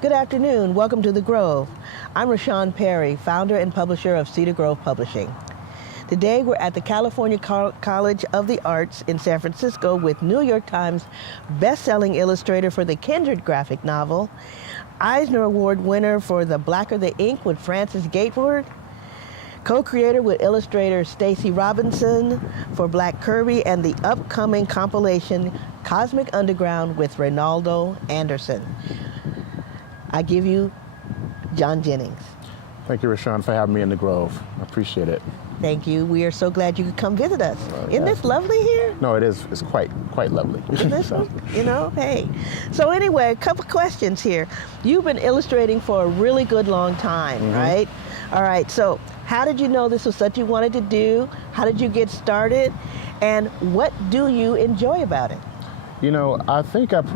Good afternoon. Welcome to The Grove. I'm Rochon Perry, founder and publisher of Cedar Grove Publishing. Today we're at the California College of the Arts in San Francisco with New York Times best-selling illustrator for the Kindred graphic novel, Eisner Award winner for The Blacker the Ink with Francis Gateward, co-creator with illustrator Stacey Robinson for Black Kirby, and the upcoming compilation Cosmic Underground with Reynaldo Anderson. I give you John Jennings. Thank you, Rochon, for having me in the Grove. I appreciate it. Thank you. We are so glad you could come visit us. Isn't this lovely here? No, it is. It's quite lovely. Isn't this hey. So anyway, a couple questions here. You've been illustrating for a really good long time, right? All right, so how did you know this was something you wanted to do? How did you get started? And what do you enjoy about it? You know, I think I've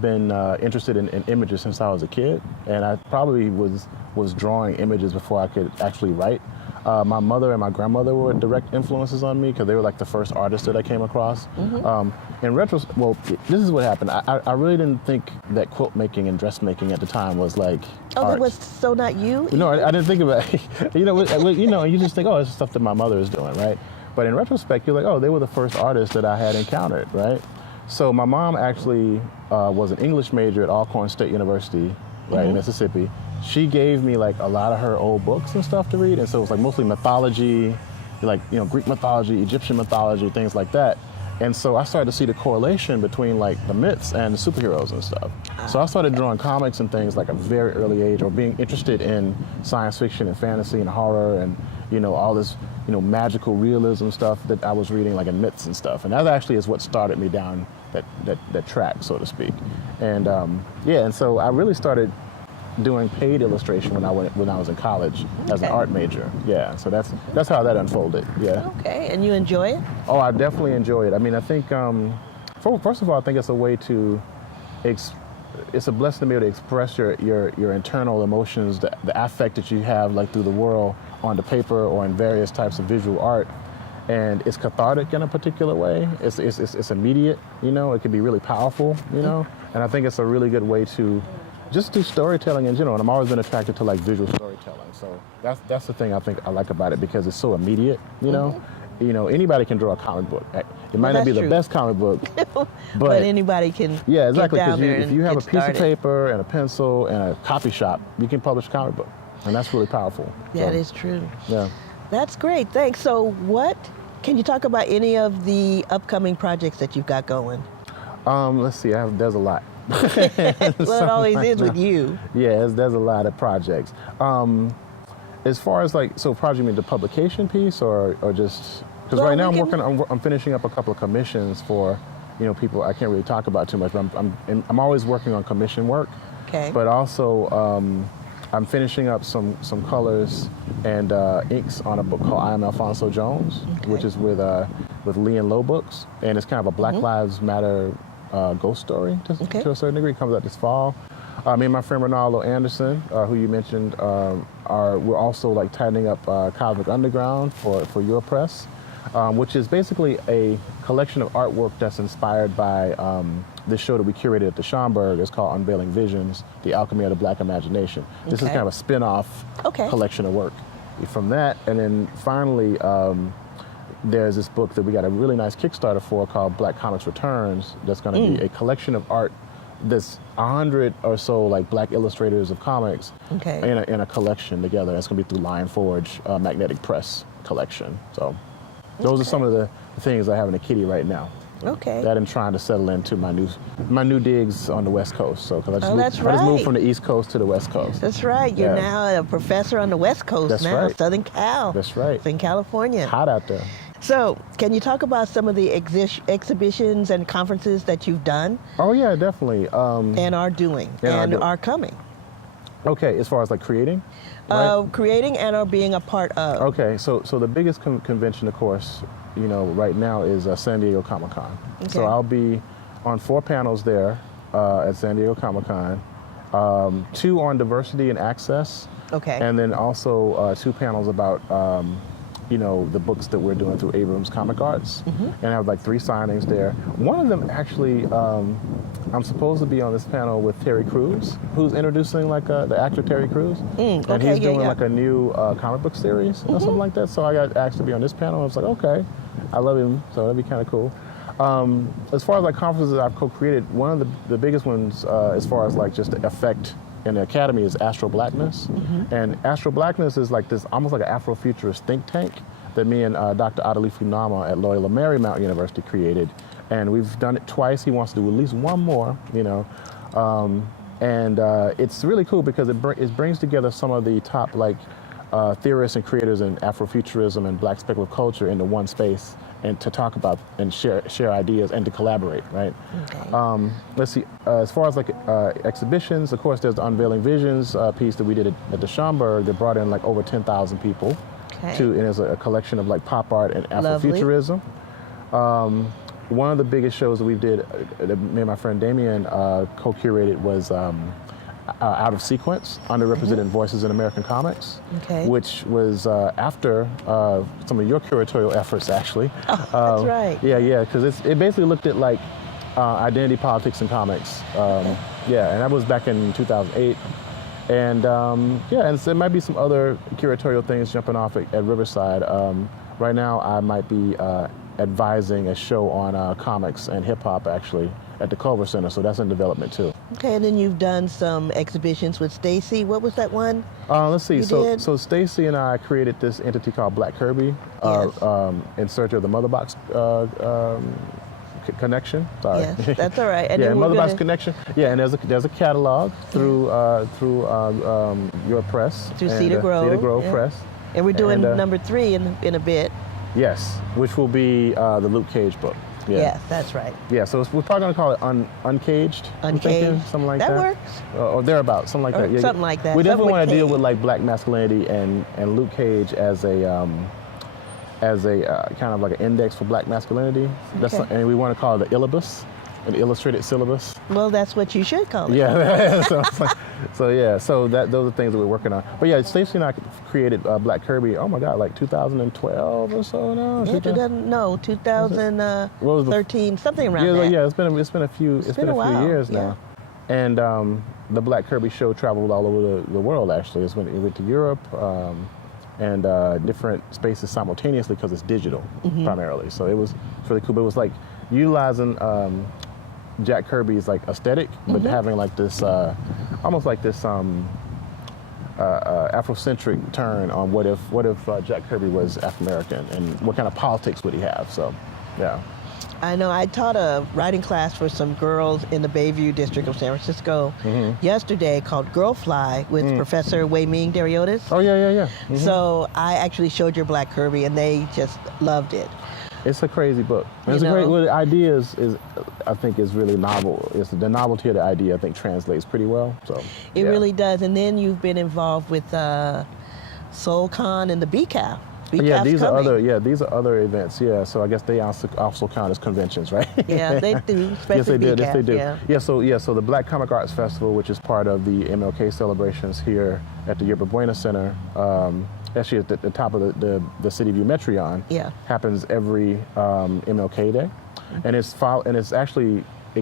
been interested in images since I was a kid, and I probably was drawing images before I could actually write. My mother and my grandmother were direct influences on me because they were like the first artists that I came across. In retrospect, well, this is what happened. I really didn't think that quilt making and dressmaking at the time was like art. It was so not you? No, I didn't think about it. You just think, oh, it's stuff that my mother is doing, right? But in retrospect, you're like, oh, they were the first artists that I had encountered, right? So my mom actually was an English major at Alcorn State University, right, in Mississippi. She gave me like a lot of her old books and stuff to read, and so it was like mostly mythology, like Greek mythology, Egyptian mythology, things like that. And so I started to see the correlation between like the myths and the superheroes and stuff. So I started drawing comics and things like a very early age, or being interested in science fiction and fantasy and horror and all this magical realism stuff that I was reading, like in myths and stuff. And that actually is what started me down that track, so to speak. And and so I really started doing paid illustration when I was in college as an art major. Yeah, so that's how that unfolded. Yeah. Okay, and you enjoy it? Oh, I definitely enjoy it. I mean, I think first of all, I think it's a way to it's a blessing to be able to express your internal emotions, the affect that you have like through the world on the paper or in various types of visual art. And it's cathartic in a particular way. It's immediate, it can be really powerful, and I think it's a really good way to just do storytelling in general. And I've always been attracted to like visual storytelling. So that's the thing I think I like about it, because it's so immediate, anybody can draw a comic book. It might not be the best comic book, but anybody can. Yeah, exactly. Get down there If you have a piece started. of paper and a pencil and a copy shop, you can publish a comic book, and that's really powerful. That is true. Yeah. That's great. Thanks. So can you talk about any of the upcoming projects that you've got going? Let's see. There's a lot. Well, it always is with you. Yeah, there's a lot of projects. As far as project mean the publication piece or just because right now I'm finishing up a couple of commissions for people I can't really talk about too much, but I'm always working on commission work. Okay. But also I'm finishing up some colors and inks on a book called I Am Alfonso Jones, which is with Lee and Low Books, and it's kind of a Black Lives Matter ghost story to a certain degree. It comes out this fall. Me and my friend Reynaldo Anderson, who you mentioned, we're also like tightening up Cosmic Underground for your press, which is basically a collection of artwork that's inspired by this show that we curated at the Schomburg. It's called Unveiling Visions, The Alchemy of the Black Imagination. This is kind of a spin-off collection of work from that. And then finally, there's this book that we got a really nice Kickstarter for called Black Comics Returns. That's going to be a collection of art that's 100 or so like Black illustrators of comics in a collection together. That's going to be through Lion Forge Magnetic Press collection. So those are some of the things I have in the kitty right now. Okay. That I'm trying to settle into my new digs on the West Coast. So because I just moved from the East Coast to the West Coast. That's right. You're now a professor on the West Coast. That's now, right. Southern Cal. That's right. It's in California. It's hot out there. So, can you talk about some of the exhibitions and conferences that you've done? Oh yeah, definitely. And are doing and are coming. Okay, as far as like creating? Creating and are being a part of. Okay, so the biggest convention, of course, right now is San Diego Comic-Con. Okay. So I'll be on 4 panels there at San Diego Comic-Con, 2 on diversity and access. Okay. And then also 2 panels about the books that we're doing through Abrams Comic Arts, and I have like 3 signings there. One of them actually, I'm supposed to be on this panel with Terry Crews, who's introducing like the actor Terry Crews, and he's doing like a new comic book series or something like that. So I got asked to be on this panel. I was like, okay, I love him, so that'd be kind of cool. As far as like conferences I've co-created, one of the biggest ones as far as like just the effect in the academy is Astro Blackness. And Astro Blackness is like this, almost like an Afrofuturist think tank that me and Dr. Adeli Funama at Loyola Marymount University created. And we've done it twice. He wants to do at least one more, and it's really cool because it brings together some of the top like theorists and creators in Afrofuturism and Black speculative culture into one space, and to talk about and share ideas and to collaborate, right? Okay. Let's see, as far as like exhibitions, of course, there's the Unveiling Visions piece that we did at the Schomburg that brought in like over 10,000 people. Okay. And there's a collection of like pop art and Afrofuturism. One of the biggest shows that we did, that me and my friend Damien co-curated was Out of Sequence, Underrepresented Voices in American Comics, which was after some of your curatorial efforts, actually. Oh, that's right. Yeah, because it basically looked at like identity politics in comics. Yeah, and that was back in 2008. And and so there might be some other curatorial things jumping off at Riverside. Right now, I might be advising a show on comics and hip hop, actually, at the Culver Center, so that's in development too. Okay, and then you've done some exhibitions with Stacy. What was that one? Let's see. So Stacy and I created this entity called Black Kirby, in search of the Mother Box connection. Sorry. Yes, that's all right. And yeah, Mother Box connection. Yeah, and there's a catalog through your press. Through Cedar Grove. Cedar Grove Press. And we're doing number 3 in a bit. Yes, which will be the Luke Cage book. Yeah. Yes, that's right. Yeah, so we're probably going to call it Uncaged. Uncaged. Something like that. That works. Or thereabouts, something like that. Yeah, something like that. We definitely want to deal with like Black masculinity and Luke Cage as a kind of like an index for Black masculinity. And we want to call it the Illibus, an illustrated syllabus. Well, that's what you should call it. Yeah. So those are things that we're working on. But yeah, Stacey and I created Black Kirby. Oh my God, like 2012 or so now. Yeah, 2013, something around that. Yeah, it's been a few years now. And the Black Kirby show traveled all over the world. Actually, it went to Europe. And different spaces simultaneously because it's digital primarily. So it was really cool. But it was like utilizing Jack Kirby's like aesthetic, but having like this almost like this Afrocentric turn on what if Jack Kirby was African American and what kind of politics would he have? So, yeah. I know. I taught a writing class for some girls in the Bayview district of San Francisco yesterday called Girl Fly with Professor Wei Ming Dariotis. Oh, yeah. So I actually showed your Black Kirby, and they just loved it. It's a crazy book. Well, the idea is I think is really novel. It's the novelty of the idea I think translates pretty well. So it really does. And then you've been involved with SoulCon and the BCAF. Yeah, these are other events. Yeah, so I guess they also count as conventions, right? Yeah, they do. Especially yes, they do. Yeah. So the Black Comic Arts Festival, which is part of the MLK celebrations here at the Yerba Buena Center, actually at the top of the City View Metreon, happens every MLK Day, and it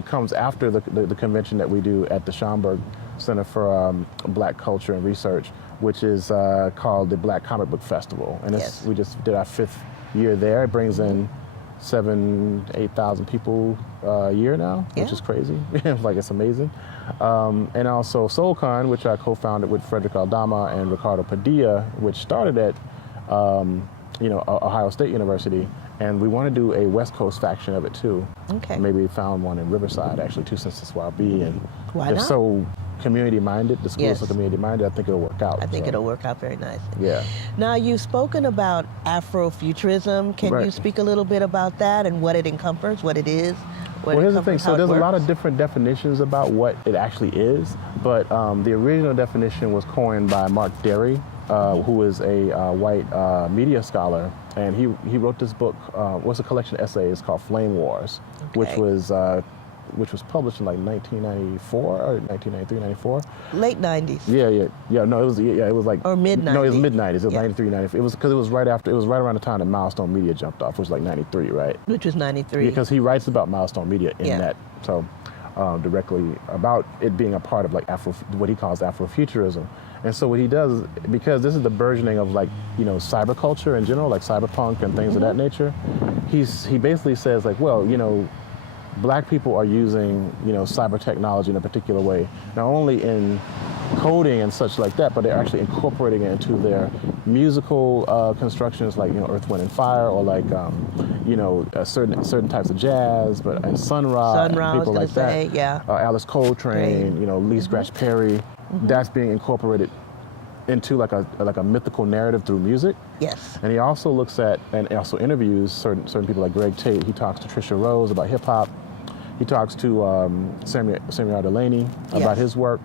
comes after the convention that we do at the Schomburg Center for Black Culture and Research, which is called the Black Comic Book Festival. And we just did our 5th year there. It brings in 8,000 people a year now, which is crazy. It's amazing. And also SoulCon, which I co-founded with Frederick Aldama and Ricardo Padilla, which started at Ohio State University. And we want to do a West Coast faction of it too. Okay. Maybe we found one in Riverside actually too, since it's YB, and they're so community-minded. The school is so community-minded. I think it'll work out. I think it'll work out very nicely. Yeah. Now, you've spoken about Afrofuturism. Can you speak a little bit about that and what it encompasses, what it is? Well, here's the thing. So there's a lot of different definitions about what it actually is, but the original definition was coined by Mark Derry, who is a white media scholar, and he wrote this book. What's a collection of essays called Flame Wars, which was which was published in like 1994 or 1993, 94. Late 90s. Yeah. No, it was like or mid 90s. No, it was mid 90s. It was 93, 94. It was because it was right around the time that Milestone Media jumped off, which was like 93, right? Which was 93. Because he writes about Milestone Media in that, so directly about it being a part of like what he calls Afrofuturism. And so what he does, because this is the burgeoning of like, cyber culture in general, like cyberpunk and things of that nature, he basically says like, well, Black people are using, cyber technology in a particular way, not only in coding and such like that, but they're actually incorporating it into their musical constructions, like Earth, Wind, and Fire, or like certain types of jazz, and Sun Ra, people like that. Alice Coltrane, Lee Scratch Perry. That's being incorporated into like a mythical narrative through music. Yes. And he also looks at and also interviews certain people like Greg Tate. He talks to Trisha Rose about hip hop. He talks to Samuel Delaney about his work.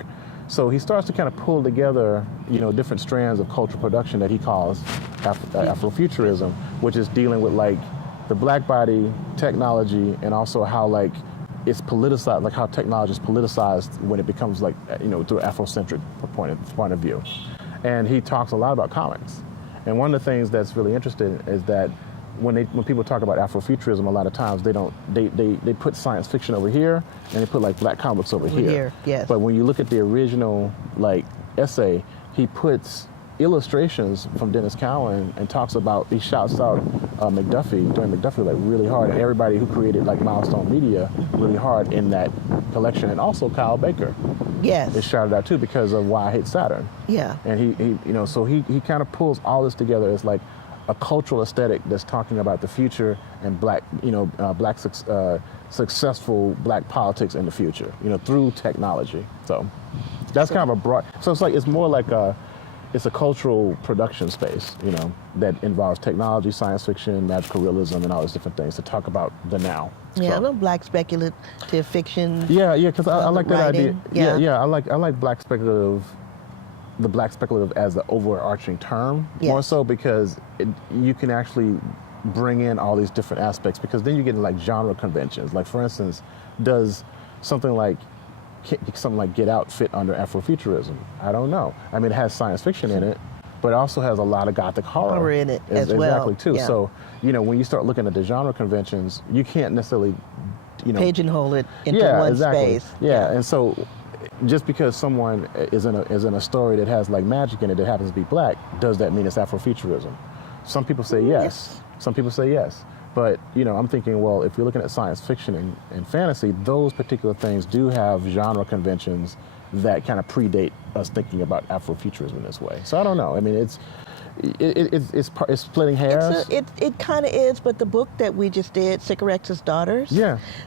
So he starts to kind of pull together, different strands of cultural production that he calls Afrofuturism, which is dealing with like the Black body, technology, and also how like it's politicized, like how technology is politicized when it becomes like, through an Afrocentric point of view. And he talks a lot about comics. And one of the things that's really interesting is that when people talk about Afrofuturism, a lot of times they put science fiction over here and they put like Black comics over here. Yes. But when you look at the original like essay, he puts illustrations from Dennis Cowan and he shouts out McDuffie, during McDuffie, like really hard, and everybody who created like Milestone Media really hard in that collection, and also Kyle Baker. Yes. Is shouted out too because of Why I Hate Saturn. Yeah. And he kind of pulls all this together as like a cultural aesthetic that's talking about the future and Black successful Black politics in the future, through technology. So that's kind of a broad. So it's more like it's a cultural production space, that involves technology, science fiction, magical realism, and all these different things to talk about the now. Yeah, so. I know Black speculative fiction. Yeah, because I like that writing. idea. Yeah, I like Black speculative. The Black speculative as the overarching term, more so because you can actually bring in all these different aspects, because then you get into like genre conventions. Like for instance, does something like Get Out fit under Afrofuturism? I don't know. I mean, it has science fiction in it, but it also has a lot of Gothic horror in it as well. Exactly too. Yeah. So when you start looking at the genre conventions, you can't necessarily pigeonhole it into one exactly. space. Yeah, and so just because someone is in a story that has like magic in it that happens to be Black, does that mean it's Afrofuturism? Some people say yes. Some people say yes. But I'm thinking, well, if you're looking at science fiction and fantasy, those particular things do have genre conventions that kind of predate us thinking about Afrofuturism in this way. So I don't know. I mean, it's splitting hairs. It kind of is, but the book that we just did, Sycorax's Daughters,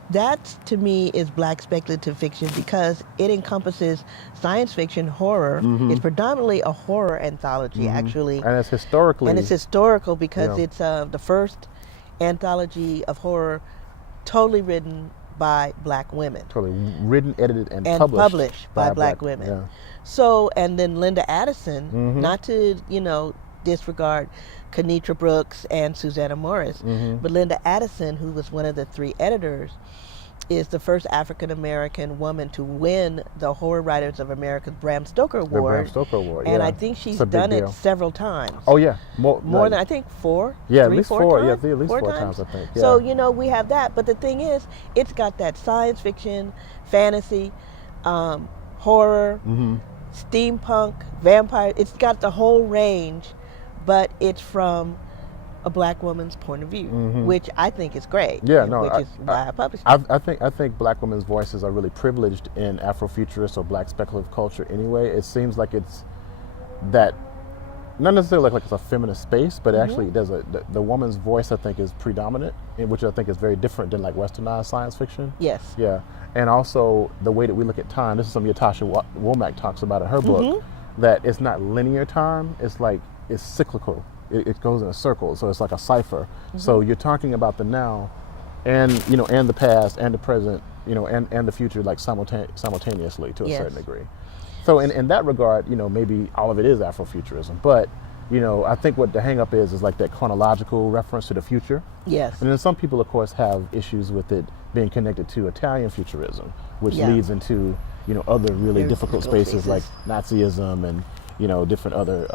that to me is Black speculative fiction because it encompasses science fiction, horror. It's predominantly a horror anthology, actually. And it's historically. And it's historical because it's the first anthology of horror totally written by Black women. Totally written, edited, and published by Black women. Yeah. So, and then Linda Addison, not to, disregard Kenitra Brooks and Susanna Morris, but Linda Addison, who was one of the 3 editors, is the first African-American woman to win the Horror Writers of America's Bram Stoker Award. The Bram Stoker Award, and I think she's done it several times. Oh, yeah. More than, I think, 4? Yeah, at least 4 times? Yeah, at least 4 times, I think. Yeah. So, we have that. But the thing is, it's got that science fiction, fantasy, horror, steampunk, vampire. It's got the whole range, but it's from a Black woman's point of view, which I think is great. Yeah, no, which is why I published it. I think Black women's voices are really privileged in Afrofuturist or Black speculative culture anyway. It seems like it's that, not necessarily like it's a feminist space, but actually there's the woman's voice I think is predominant, which I think is very different than like westernized science fiction. Yes. Yeah, and also the way that we look at time. This is something Natasha Womack talks about in her book, that it's not linear time. It's cyclical. It goes in a circle, so it's like a cipher. So you're talking about the now, and and the past, and the present, and the future, like simultaneously to a certain degree. So in that regard, maybe all of it is Afrofuturism, but you know, I think what the hang up is like that chronological reference to the future. Yes. And then some people, of course, have issues with it being connected to Italian futurism, which Yeah. leads into, you know, other really Very difficult difficult spaces like Nazism and, you know, different other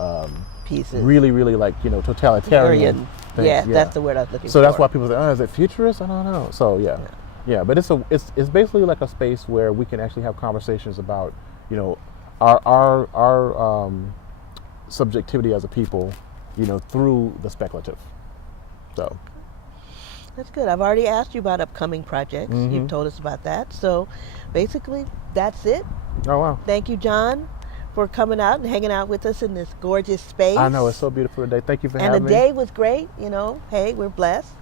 Pieces. really, really like, you know, totalitarian things. Yeah, that's the word I was looking for. So that's why people say, oh, is it futurist? I don't know. So yeah, but it's basically like a space where we can actually have conversations about, you know, our subjectivity as a people, you know, through the speculative. So That's good. I've already asked you about upcoming projects. You've told us about that. So basically, that's it. oh wow, Thank you, John, for coming out and hanging out with us in this gorgeous space. I know it's so beautiful today. Thank you for And having the me. day was great. You know, hey, we're blessed.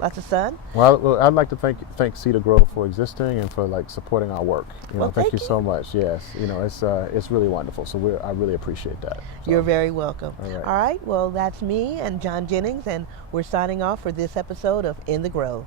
Lots of sun. Well, I'd like to thank Cedar Grove for existing and for like supporting our work. You know, Well, thank thank you you. so much. Yes, you know, it's really wonderful. So I really appreciate that. So, You're very welcome. All right. All right. Well, that's me and John Jennings, and we're signing off for this episode of In the Grove.